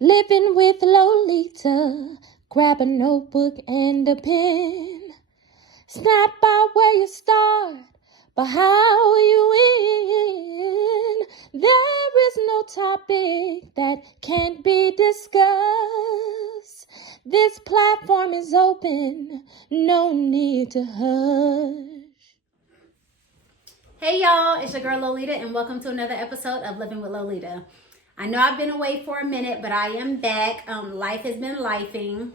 Living with Lolita, grab a notebook and a pen. It's not about where you start, but how you end. There is no topic that can't be discussed. This platform is open, no need to hush. Hey y'all, it's your girl Lolita and welcome to another episode of Living with Lolita. I know I've been away for a minute, but I am back. Life has been lifing.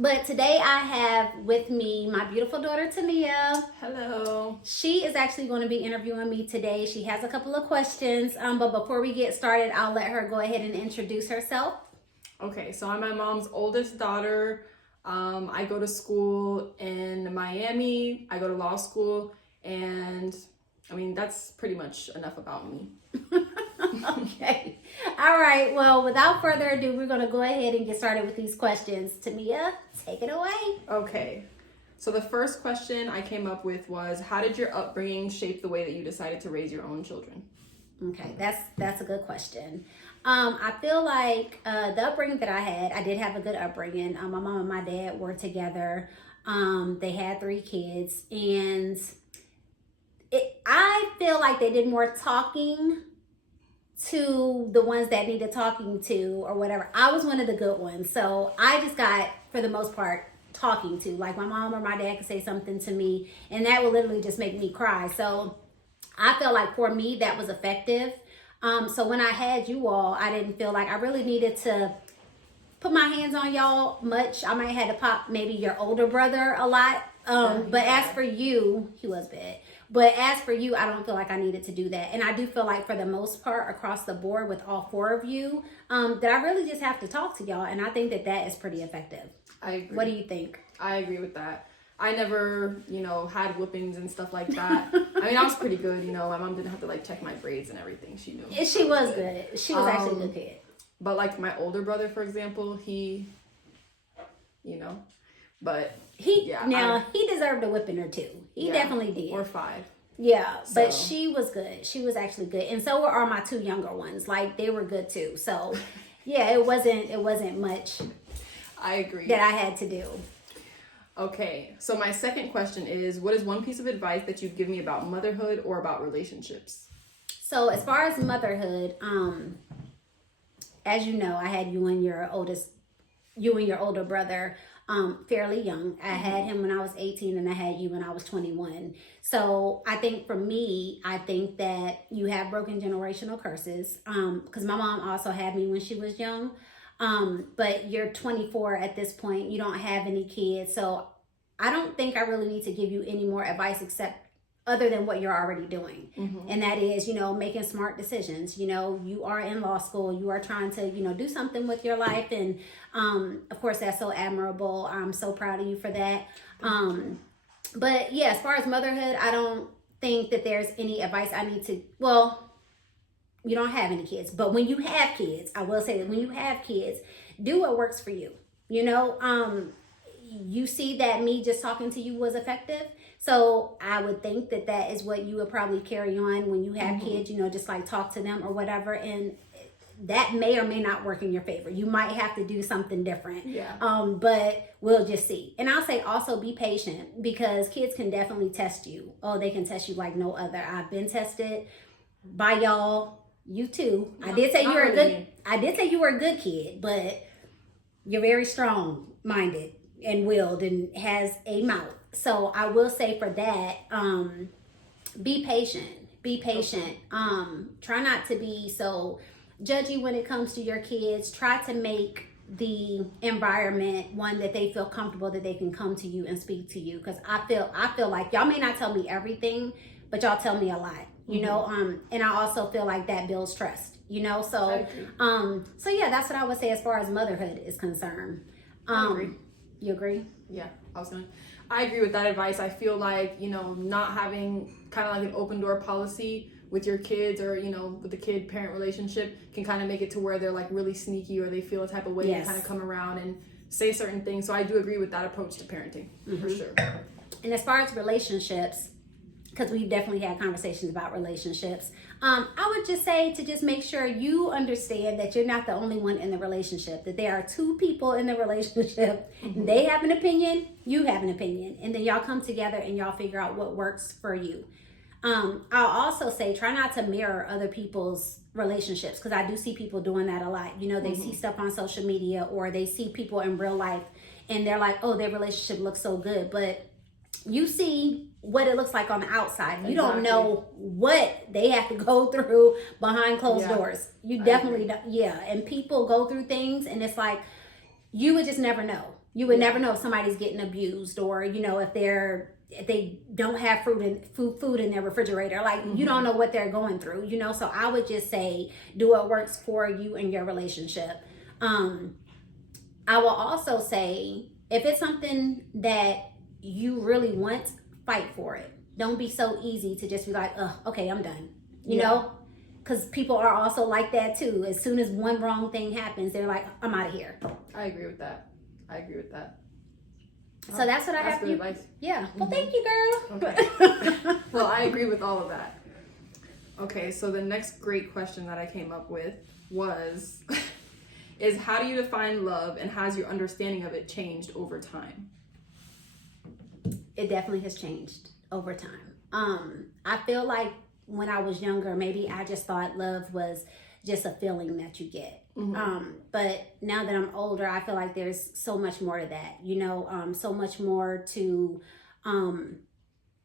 But today I have with me my beautiful daughter Tamia. Hello. She is actually going to be interviewing me today. She has a couple of questions, but before we get started, I'll let her go ahead and introduce herself. Okay, so I'm my mom's oldest daughter. I go to school in Miami. I go to law school, and I mean, that's pretty much enough about me. Okay. All right. Well, without further ado, we're going to go ahead and get started with these questions. Tamia, take it away. Okay. So the first question I came up with was, how did your upbringing shape the way that you decided to raise your own children? Okay, that's a good question. I feel like the upbringing that I had, I did have a good upbringing. My mom and my dad were together. They had 3 kids, and I feel like they did more talking to the ones that needed talking to or whatever. I was one of the good ones. So I just got, for the most part, talking to. Like my mom or my dad could say something to me and that would literally just make me cry. So I feel like for me that was effective. So when I had you all, I didn't feel like I really needed to put my hands on y'all much. I might have had to pop maybe your older brother a lot. But as for you, he was bad. But as for you, I don't feel like I needed to do that. And I do feel like for the most part, across the board with all 4 of you, that I really just have to talk to y'all. And I think that that is pretty effective. I agree. What do you think? I agree with that. I never, had whippings and stuff like that. I mean, I was pretty good, My mom didn't have to, check my grades and everything. She knew. She was good. She was actually a good kid. But, my older brother, for example, he, but... He deserved a whipping or 2. He definitely did. Or 5. Yeah, but she was good. She was actually good. And so were my 2 younger ones. Like, they were good too. So, yeah, it wasn't much I agree. that I had to do. Okay, so my second question is, what is one piece of advice that you'd give me about motherhood or about relationships? So as far as motherhood, as you know, I had you and your older brother fairly young. I had him when I was 18 and I had you when I was 21. So I think for me, I think that you have broken generational curses because my mom also had me when she was young. But you're 24 at this point. You don't have any kids. So I don't think I really need to give you any more advice except other than what you're already doing. Mm-hmm. And that is, making smart decisions. You are in law school. You are trying to, do something with your life. And, of course, that's so admirable. I'm so proud of you for that. But yeah, as far as motherhood, I don't think that there's any advice I need to, well, you don't have any kids, but when you have kids, I will say that when you have kids, do what works for you. You see that me just talking to you was effective. So I would think that that is what you would probably carry on when you have kids, just like talk to them or whatever. And that may or may not work in your favor. You might have to do something different. Yeah. But we'll just see. And I'll say also be patient because kids can definitely test you. Oh, they can test you like no other. I've been tested by y'all. You too. I did say you were a good kid, but you're very strong minded and willed and has a mouth. So I will say for that, be patient. Okay. Try not to be so judgy when it comes to your kids. Try to make the environment one that they feel comfortable that they can come to you and speak to you. Because I feel like y'all may not tell me everything, but y'all tell me a lot. And I also feel like that builds trust. So yeah, that's what I would say as far as motherhood is concerned. I agree. You agree? Yeah, I agree with that advice. I feel like, not having kind of like an open door policy with your kids or, with the kid parent relationship can kind of make it to where they're like really sneaky or they feel a type of way and kind of come around and say certain things. So I do agree with that approach to parenting for sure. And as far as relationships, because we've definitely had conversations about relationships. I would just say to just make sure you understand that you're not the only one in the relationship, that there are two people in the relationship. They have an opinion, you have an opinion, and then y'all come together and y'all figure out what works for you. I'll also say try not to mirror other people's relationships, because I do see people doing that a lot. You know, they see stuff on social media, or they see people in real life and they're like, oh, their relationship looks so good, but you see what it looks like on the outside. You don't know what they have to go through behind closed doors. You definitely don't. Yeah. And people go through things, and it's like, you would just never know. You would never know if somebody's getting abused, or, you know, if they don't have food in their refrigerator. Like, you don't know what they're going through, you know? So I would just say, do what works for you and your relationship. I will also say, if it's something that you really want, fight for it. Don't be so easy to just be like, oh, okay, I'm done. You know? Because people are also like that too. As soon as one wrong thing happens, they're like, I'm out of here. I agree with that. So that's what I have for you. Advice. Yeah. Well, thank you, girl. Okay. Well, I agree with all of that. Okay, so the next great question that I came up with was, is how do you define love, and has your understanding of it changed over time? It definitely has changed over time. I feel like when I was younger, maybe I just thought love was just a feeling that you get. But now that I'm older, I feel like there's so much more to that, you know, so much more to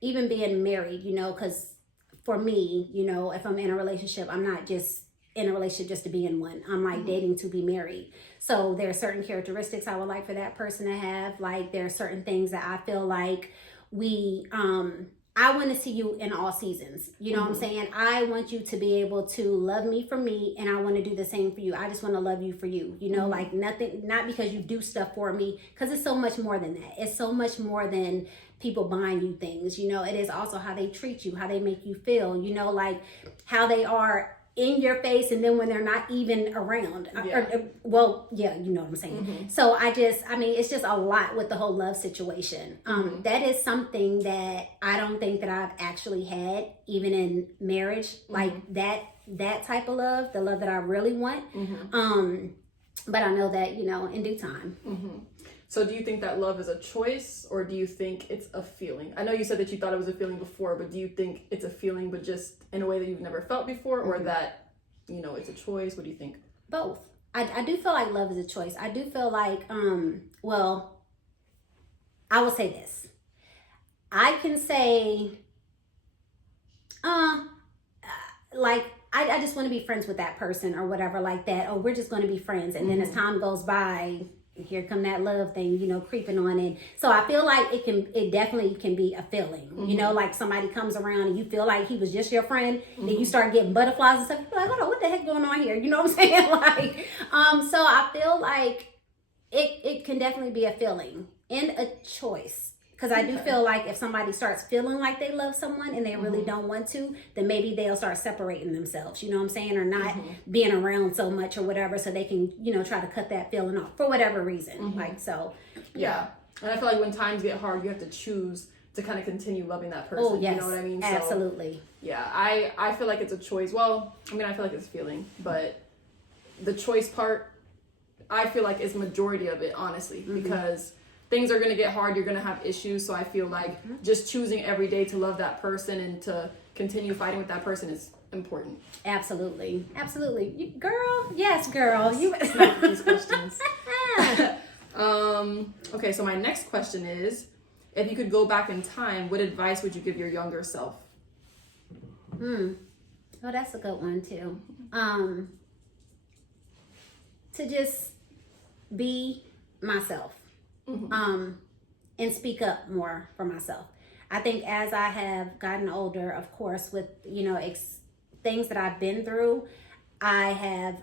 even being married, you know, because for me, you know, if I'm in a relationship, I'm not just in a relationship just to be in one. I'm like dating to be married. So there are certain characteristics I would like for that person to have. Like, there are certain things that I feel like I want to see you in all seasons. You know what I'm saying? I want you to be able to love me for me, and I want to do the same for you. I just want to love you for you. You know, like nothing, not because you do stuff for me, because it's so much more than that. It's so much more than people buying you things. You know, it is also how they treat you, how they make you feel, you know, like how they are in your face, and then when they're not even around. You know what I'm saying. So I mean, it's just a lot with the whole love situation. That is something that I don't think that I've actually had even in marriage, like that type of love, the love that I really want. But I know that, you know, in due time. So do you think that love is a choice, or do you think it's a feeling? I know you said that you thought it was a feeling before, but do you think it's a feeling, but just in a way that you've never felt before, or that, you know, it's a choice? What do you think? Both. I do feel like love is a choice. I do feel like, well, I will say this. I can say, like, I just want to be friends with that person or whatever like that. Oh, we're just going to be friends. And then as time goes by, here come that love thing, you know, creeping on in. So I feel like it definitely can be a feeling, you know, like somebody comes around and you feel like he was just your friend, then you start getting butterflies and stuff. You're like, hold on, what the heck going on here? You know what I'm saying? Like, so I feel like it can definitely be a feeling and a choice. Because I do feel like if somebody starts feeling like they love someone and they really don't want to, then maybe they'll start separating themselves, you know what I'm saying? Or not being around so much or whatever, so they can, you know, try to cut that feeling off for whatever reason. Like, so, yeah. And I feel like when times get hard, you have to choose to kind of continue loving that person. Oh, yes. You know what I mean? Absolutely. So, yeah, I feel like it's a choice. Well, I mean, I feel like it's a feeling, but the choice part, I feel like is majority of it, honestly, because things are going to get hard. You're going to have issues. So I feel like just choosing every day to love that person and to continue fighting with that person is important. Absolutely. Absolutely. Girl. Yes, girl. You smack these questions. Okay, so my next question is, if you could go back in time, what advice would you give your younger self? Oh, that's a good one too. To just be myself. And speak up more for myself. I think as I have gotten older, of course, with, you know, things that I've been through, I have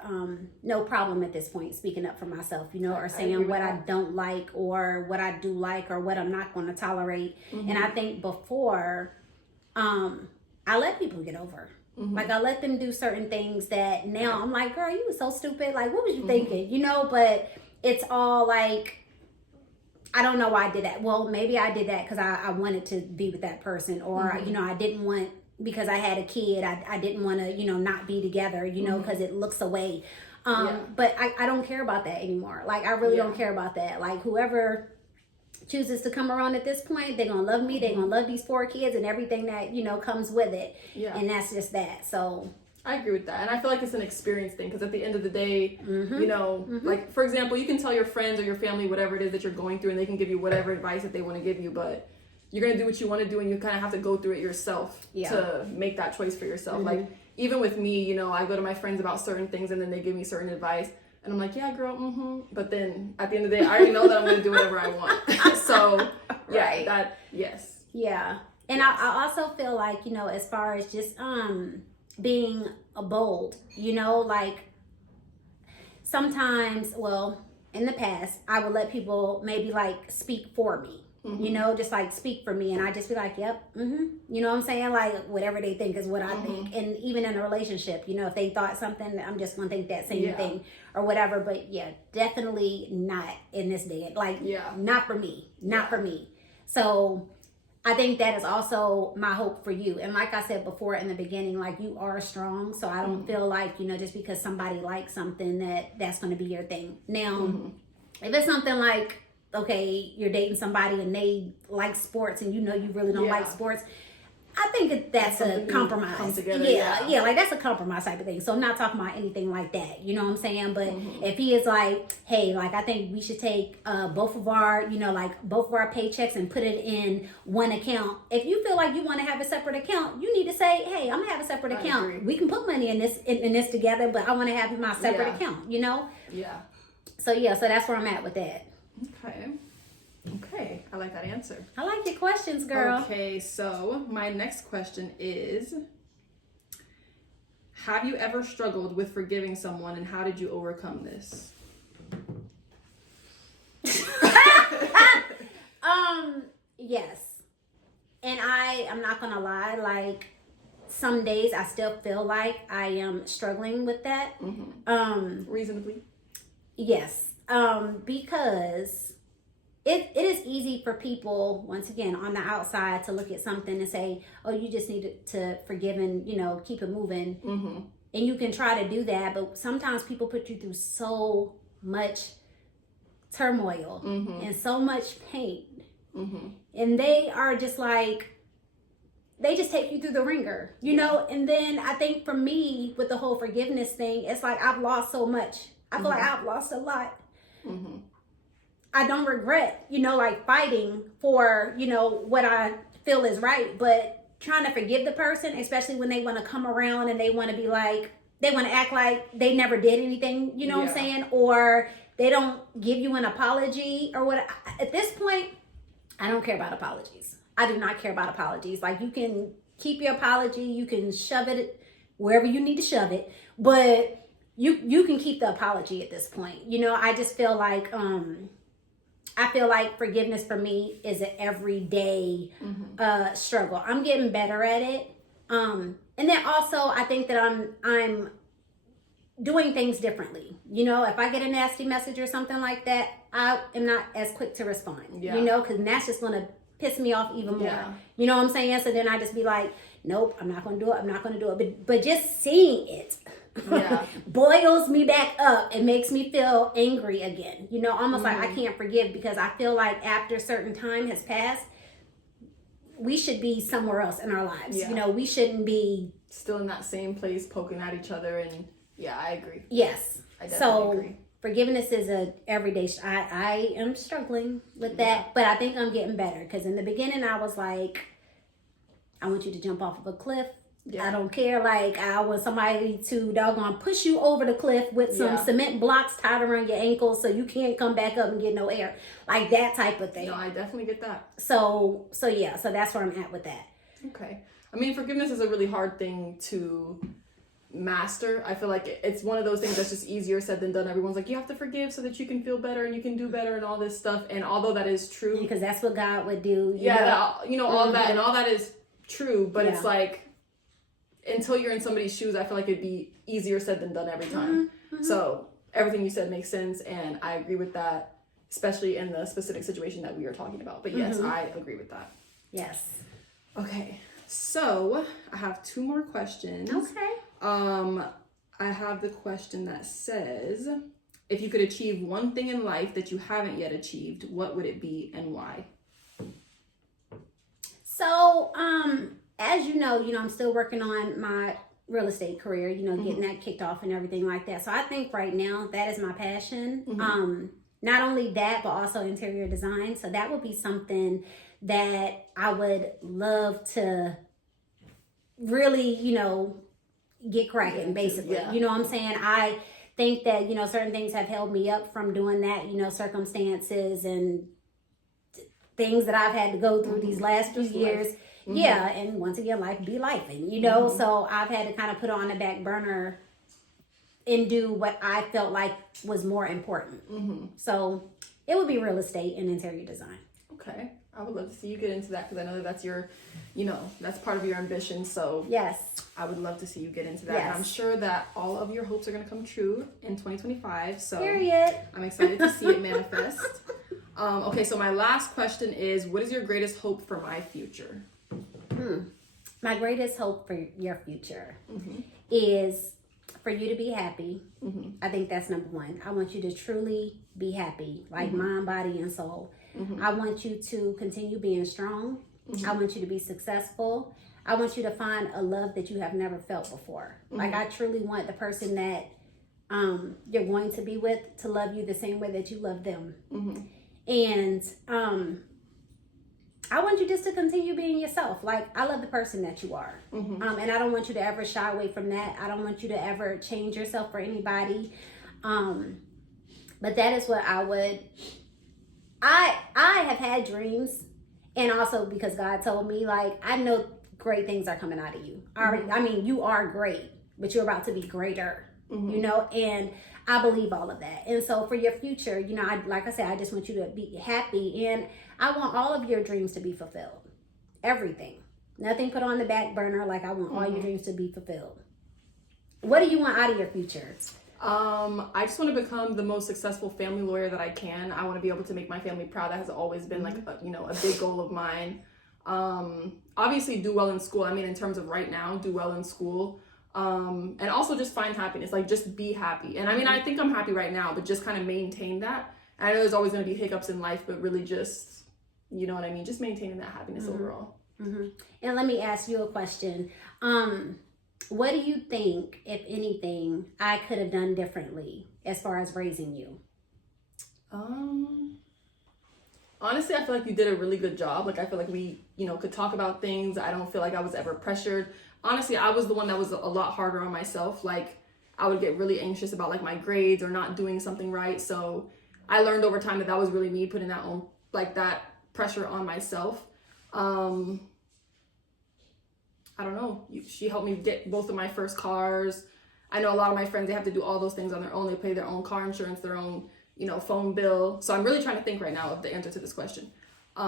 no problem at this point speaking up for myself, you know, or saying what I don't like or what I do like or what I'm not going to tolerate. And I think before, I let people get over. Like, I let them do certain things that now I'm like, girl, you were so stupid. Like, what was you thinking? You know, but it's all like, I don't know why I did that. Well, maybe I did that because I wanted to be with that person, or you know, I didn't want, because I had a kid, I didn't want to, you know, not be together, you know, because it looks away. But I don't care about that anymore. Like, I really don't care about that. Like, whoever chooses to come around at this point, they're gonna love me, they're gonna love these 4 kids and everything that, you know, comes with it. And that's just that. So I agree with that, and I feel like it's an experience thing, because at the end of the day, you know, like, for example, you can tell your friends or your family whatever it is that you're going through, and they can give you whatever advice that they want to give you, but you're gonna do what you want to do, and you kind of have to go through it yourself to make that choice for yourself. Like, even with me, you know, I go to my friends about certain things, and then they give me certain advice, and I'm like, yeah, girl, but then at the end of the day, I already know that I'm gonna do whatever I want. So and I also feel like, you know, as far as just being bold, you know, like, sometimes, well, in the past, I would let people maybe like speak for me, you know, just like speak for me, and I just be like, yep, you know what I'm saying, like, whatever they think is what I think. And even in a relationship, you know, if they thought something, I'm just gonna think that same thing or whatever. But definitely not in this day, like, not for me, for me. So I think that is also my hope for you. And like I said before in the beginning, like, you are strong. So I don't feel like, you know, just because somebody likes something that's going to be your thing. Now, if it's something like, okay, you're dating somebody and they like sports and you know you really don't like sports, I think that's a compromise. Like, that's a compromise type of thing. So I'm not talking about anything like that. You know what I'm saying? But if he is like, hey, like, I think we should take both of our paychecks and put it in one account. If you feel like you want to have a separate account, you need to say, hey, I'm gonna have a separate account. Agree. We can put money in this together, but I want to have my separate account. You know? So so that's where I'm at with that. Okay, I like that answer. I like your questions, girl. Okay, so my next question is, have you ever struggled with forgiving someone, and how did you overcome this? Yes. And I'm not gonna lie, like, some days I still feel like I am struggling with that. Reasonably. Yes. Because it is easy for people, once again, on the outside, to look at something and say, oh, you just need to forgive and, you know, keep it moving. And you can try to do that, but sometimes people put you through so much turmoil and so much pain. And they are just like, they just take you through the ringer, you know? And then I think for me, with the whole forgiveness thing, it's like, I've lost so much. I feel like I've lost a lot. I don't regret, you know, like, fighting for, you know, what I feel is right, but trying to forgive the person, especially when they want to come around and they want to be like, they want to act like they never did anything, you know what I'm saying? Or they don't give you an apology or what. At this point, I don't care about apologies. I do not care about apologies. Like, you can keep your apology, you can shove it wherever you need to shove it, but you can keep the apology at this point. You know, I just feel like, I feel like forgiveness for me is an everyday struggle. I'm getting better at it. And then also, I think that I'm doing things differently. You know, if I get a nasty message or something like that, I am not as quick to respond. You know, because that's just going to piss me off even more. You know what I'm saying? So then I just be like, nope, I'm not going to do it. I'm not going to do it. But just seeing it boils me back up and makes me feel angry again. You know, almost like I can't forgive, because I feel like after certain time has passed, we should be somewhere else in our lives. You know, we shouldn't be still in that same place poking at each other. And I agree. Yes. I definitely agree. Forgiveness is a everyday. I am struggling with that, but I think I'm getting better, because in the beginning I was like, I want you to jump off of a cliff. I don't care. Like, I want somebody to doggone push you over the cliff with some cement blocks tied around your ankles so you can't come back up and get no air. Like, that type of thing. No, I definitely get that. So that's where I'm at with that. Okay. I mean, forgiveness is a really hard thing to master. I feel like it's one of those things that's just easier said than done. Everyone's like, you have to forgive so that you can feel better and you can do better and all this stuff. And although that is true, because that's what God would do. All that, and all that is true, but it's like, until you're in somebody's shoes, I feel like it'd be easier said than done every time. So everything you said makes sense, and I agree with that. especially in the specific situation that we are talking about. But yes, I agree with that. Yes. Okay, so I have 2 more questions. Okay. I have the question that says, if you could achieve one thing in life that you haven't yet achieved, what would it be and why? So, as you know, I'm still working on my real estate career, getting that kicked off and everything like that. So I think right now that is my passion. Not only that, but also interior design. So that would be something that I would love to really, get cracking, basically. Yeah. You know what I'm saying? I think that, certain things have held me up from doing that, circumstances and things that I've had to go through these last few years. Yeah, and once again, life be life, and so I've had to kind of put on the back burner and do what I felt like was more important. So it would be real estate and interior design. Okay, I would love to see you get into that because I know that that's your, that's part of your ambition. So yes, I would love to see you get into that. Yes. And I'm sure that all of your hopes are going to come true in 2025. So period. I'm excited to see it manifest. Okay, so my last question is, what is your greatest hope for my future? My greatest hope for your future is for you to be happy. I think that's number one. I want you to truly be happy, like mind, body, and soul. I want you to continue being strong. I want you to be successful. I want you to find a love that you have never felt before. Like, I truly want the person that you're going to be with to love you the same way that you love them. And I want you just to continue being yourself. Like, I love the person that you are. And I don't want you to ever shy away from that. I don't want you to ever change yourself for anybody. But that is what I would... I have had dreams, and also because God told me, like, I know great things are coming out of you. I mean, you are great, but you're about to be greater, and I believe all of that. And so for your future, like I said, I just want you to be happy, and I want all of your dreams to be fulfilled. Everything. Nothing put on the back burner. Like, I want all your dreams to be fulfilled. What do you want out of your future? I just want to become the most successful family lawyer that I can. I want to be able to make my family proud. That has always been like, a big goal of mine. Obviously do well in school. I mean, in terms of right now, do well in school. And also just find happiness, like just be happy. And I mean, I think I'm happy right now, but just kind of maintain that. And I know there's always going to be hiccups in life, but really just, you know what I mean? Just maintaining that happiness overall. And let me ask you a question. What do you think, if anything, I could have done differently as far as raising you? Honestly, I feel like you did a really good job. Like, I feel like we, could talk about things. I don't feel like I was ever pressured. Honestly, I was the one that was a lot harder on myself. Like, I would get really anxious about like my grades or not doing something right. So I learned over time that was really me putting that pressure on myself. I don't know. She helped me get both of my first cars. I know a lot of my friends, they have to do all those things on their own. They pay their own car insurance, their own, phone bill. So I'm really trying to think right now of the answer to this question. I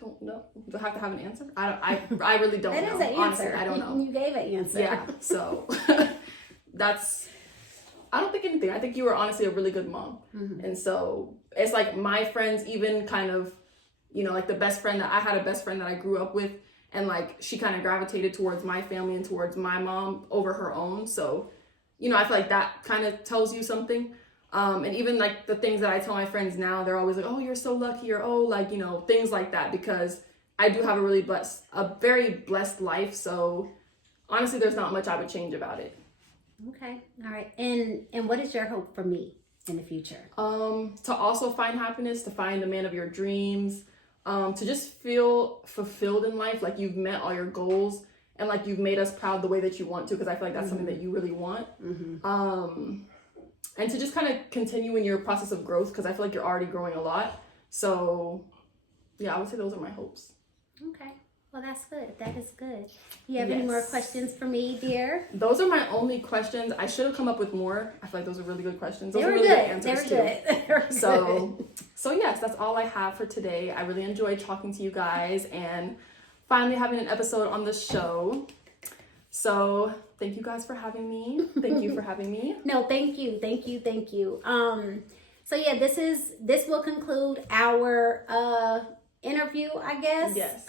don't know. Do I have to have an answer? I really don't know. That is an Honestly, answer. I don't know. You gave an answer. Yeah. So I don't think anything. I think you were honestly a really good mom. And so it's like my friends even kind of, like the best friend I had a best friend that I grew up with, and like she kind of gravitated towards my family and towards my mom over her own. So, I feel like that kind of tells you something. And even like the things that I tell my friends now, they're always like, oh, you're so lucky, or oh, like, things like that, because I do have a very blessed life. So honestly, there's not much I would change about it. Okay. All right. And what is your hope for me in the future? To also find happiness, to find the man of your dreams, to just feel fulfilled in life, like you've met all your goals and like you've made us proud the way that you want to, because I feel like that's something that you really want. And to just kind of continue in your process of growth, because I feel like you're already growing a lot. So yeah, I would say those are my hopes. Okay. Well, that's good. That is good. You have any more questions for me, dear? Those are my only questions. I should have come up with more. I feel like those are really good questions. Those They were are really good. good answers They were good. So yes, that's all I have for today. I really enjoyed talking to you guys and finally having an episode on the show. So thank you guys for having me. Thank you for having me. No, thank you. So yeah, this will conclude our interview, I guess. Yes.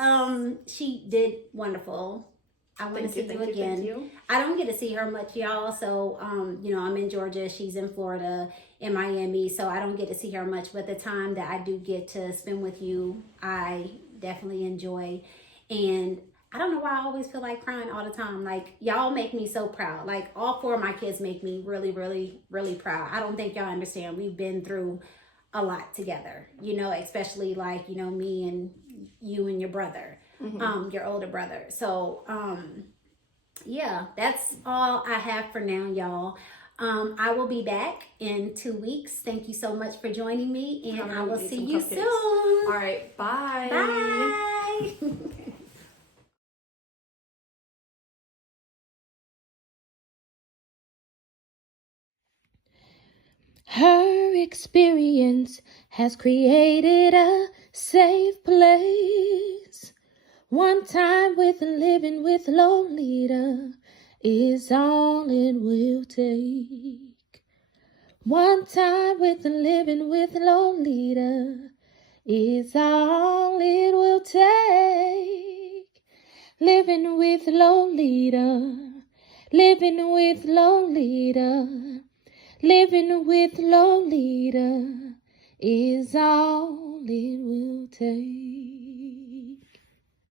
She did wonderful. I want to see you again. Thank you. I don't get to see her much, y'all. So, I'm in Georgia. She's in Florida, in Miami. So I don't get to see her much. But the time that I do get to spend with you, I definitely enjoy. And I don't know why I always feel like crying all the time. Like, y'all make me so proud. Like, all 4 of my kids make me really, really, really proud. I don't think y'all understand. We've been through a lot together, especially like, me and you and your brother. Your older brother. So, yeah, that's all I have for now, y'all. I will be back in 2 weeks. Thank you so much for joining me, and I will see you soon. All right, bye. Bye. Her experience has created a safe place. One time with living with Lolita is all it will take. One time with living with Lolita is all it will take. Living with Lolita, living with Lolita, living with Lolita is all it will take.